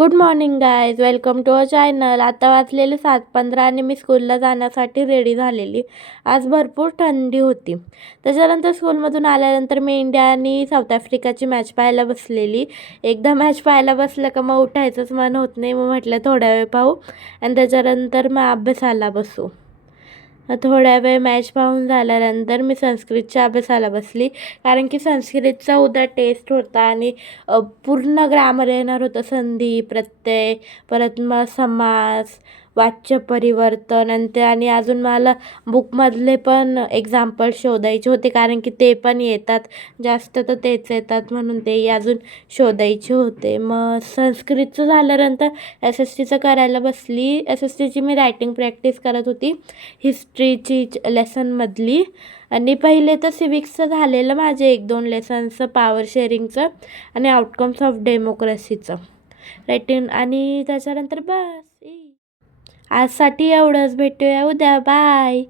Good morning guys, welcome to our channel. आता वाजलेले 7:15 आणि मी स्कूलला जाण्यासाठी रेडी झालेली. आज भरपूर थंडी होती. त्याच्यानंतर स्कूलमधून आल्यानंतर मी इंडिया आणि साऊथ आफ्रिकाची मॅच पाहायला बसलेली. एकदा मॅच पाहायला बसलं का मग उठायचंच मन होत नाही. मग म्हटलं थोड्या वेळ पाहू आणि त्याच्यानंतर मग अभ्यासाला बसू. थोड्या वेळ मॅच पाहून झाल्यानंतर मी संस्कृतच्या अभ्यासाला बसली, कारण की संस्कृतचा उद्या टेस्ट होता आणि पूर्ण ग्रामर येणार होतं. संधी, प्रत्यय, परत मग समास, वाच्य परिवर्तन आणि अजून मला बुकमधले पण एक्झाम्पल शोधायचे होते, कारण की ते पण येतात. जास्त तर तेच येतात म्हणून ते अजून शोधायचे होते. मग संस्कृतचं झाल्यानंतर SSTचं करायला बसली. SSTची मी रायटिंग प्रॅक्टिस करत होती, हिस्ट्रीची लेसनमधली. आणि पहिले तर सिविक्सचं झालेलं माझे 1-2 लेसन्सचं, पॉवर शेअरिंगचं आणि आउटकम्स ऑफ डेमोक्रेसीचं रायटिंग. आणि त्याच्यानंतर बस आजसाठी एवढंच. भेटूया उद्या. बाय.